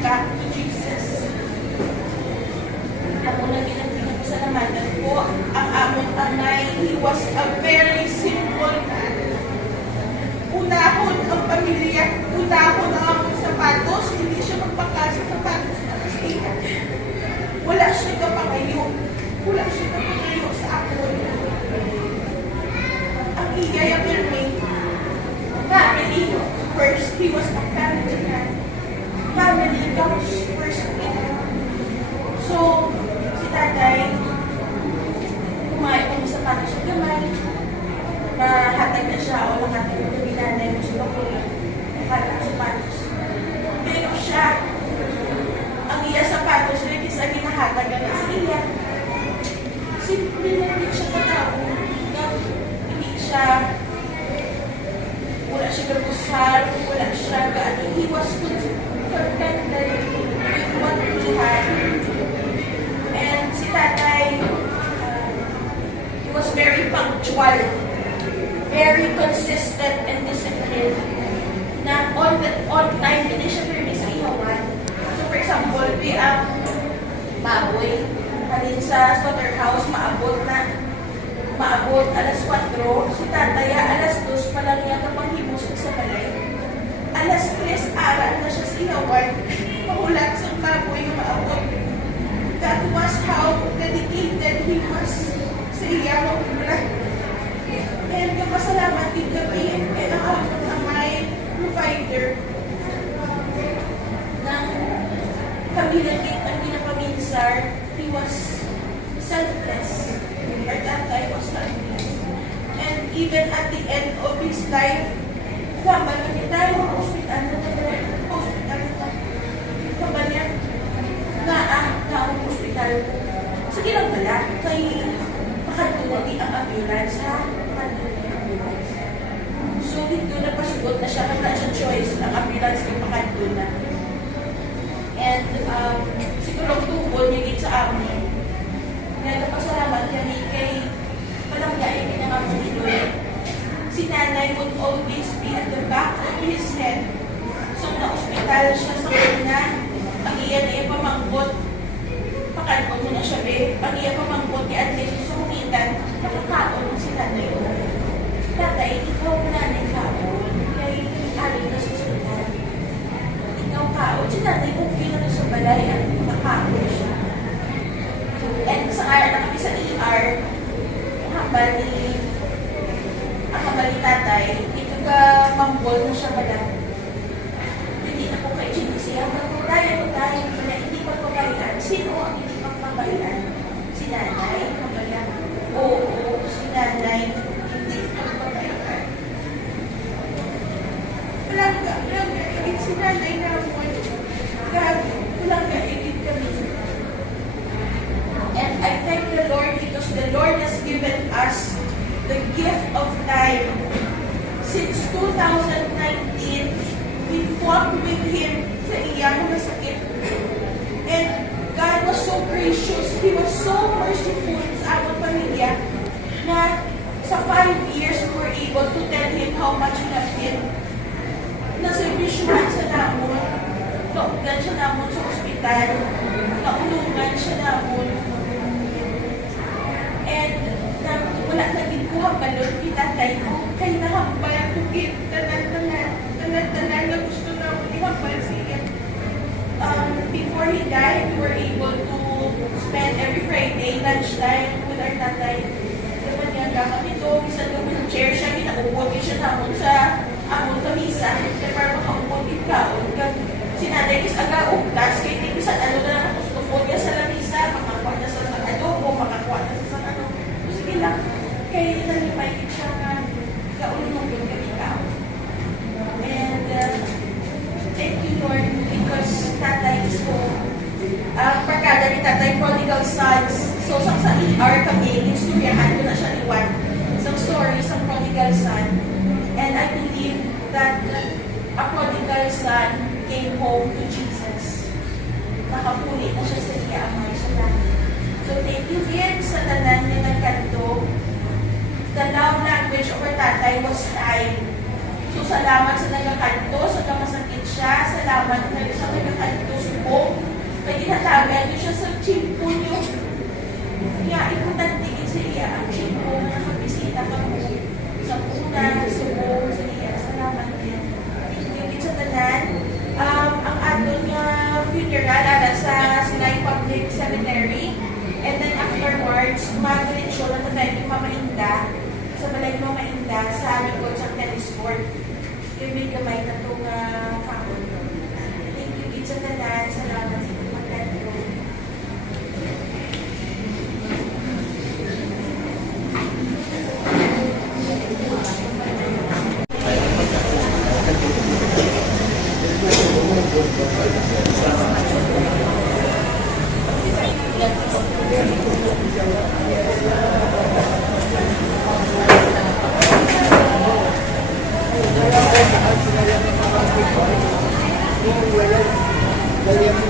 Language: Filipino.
back to Jesus. Ako na pinagpinapasalamatan po ang among amay. He was a very simple man. Unahon ang pamilya, unahon ang among sapatos, hindi siya magpakasang sapatos para sa iya. Wala siya kapangayo. Wala siya kapangayo sa akon. Ang iya yung learning, family first. He was a family man. Family comes first in him. So, si tatay, kumain ng sapatos sa gamay, mahatag na siya o nakatag na binanay mo sa bakulang, nakatag ang sapatos. Pero siya, ang iya sapatos, na isa ginahatag na sa iya. Simple na rin siya katao. Hindi siya, wala siya gabusal, wala siya gaano. He was contented with what he had. And si tatay, he was very punctual, very consistent and disciplined. Na on time, hindi siya very sa ihawan. So for example, we ang maaboy, halin sa slaughterhouse, maabot alas 4, si tataya alas 2 pa lang niya kapag himusok sa balay. Alas 3, aral na siya sa ihawan, mahulat sa baboy yung maabot. That was how dedicated he was sa iyang ulan. And kapasalamat din kami and ang amay provider ng kami ang pinapaminsar. He was selfless. Our tatay was selfless. And even at the end of his life, sama kami tayo ng hospital sama niya na ang hospital. Sige lang pala, kay makadunati ang ambulance ha? Makadunati ang ambulance. So dito napasugot na siya, wala siya choice ang ambulance ng makaduna. And siguro tungkol niya sa amin. Kaya napasalamat kami kay palanggain niya ng aming idoy. Si nanay would always be at the back of his head. So na-hospital siya sa kanya. Ang iya na ipamangkot. Pakanpon mo na siya, be. Ang iya pamangkot ni Ate sa humitan, nakakaon si tatay ko. Tatay, ikaw nanay kaon. Kaya alin na sa hospital. Ikaw kaon. Si tatay kung pino sa balay, ang nakakaon siya. And sa araw na kami sa ER, ang hambal ni tatay, ito ka mambol na siya pala. Hindi na po kay Jimmy siya. Tayo, hindi magpapailan. Sino ang hindi magpapailan? Si nanay? Oo, si nanay. Hindi magpapailan. Walang gaigit si nanay na mo. Walang gaigit kami. And I thank the Lord because the Lord has given us the gift of time. Since 2019, we fought with Him sa iyang masakit. And God was so gracious. He was so merciful sa aming pamilya na sa 5 years we were able to tell Him how much we love Him. Naservisyohan sa namon. Naugdan siya namon sa ospital. Naulungan siya namon. And wala na din ko hambalon itatay ko. Kaya nahambal ko tanan na gusto na ihambal siya. Before he died, we were able to spend every Friday lunchtime with our tatay. Diba niya, gamit ito, bisa doon ng chair siya, kinaupod siya namon sa amon kamisa. Kaya para makaupod ikaon. Si nanay is aga-ugtas, kaya hindi bisa ano na nakatustupod niya sa lamisa, makakuha niya sa adobo, makakuha niya sa ano. Sige lang, kaya nalipay siya nga kaulong yung ikaw. And thank you, Lord, because tatay is po, pagkada ni tatay, prodigal sons. So, sa ER kami, instoryahan ko na siya ni Juan. Some stories ng prodigal son. And I believe that a prodigal son came home to Jesus. Nakapuli na siya sa iya ang mga sulatan. So, thank you again sa tanan niya nagkanto. The love language of our tatay was time. So, salamat sa nagkanto, sa kamasakit siya. Salamat sa nagkanto, lalo siya sa chimpo niyo. Kaya, importante sa iya ang chimpo na nakabisita ka mo sa una, sa buong, sa iya. Salamat din. Thank you sa tanan. Ang aton nga funeral ala sa Sinay Public Cemetery. And then afterwards, mag-diretsyo na tayo yung mamainda sa balay mo mainda sa likod sa tennis court. Ibig gamay na itong kakon. Thank you, Gid sa tanan. Salamat sa pagkatiro. Ganyan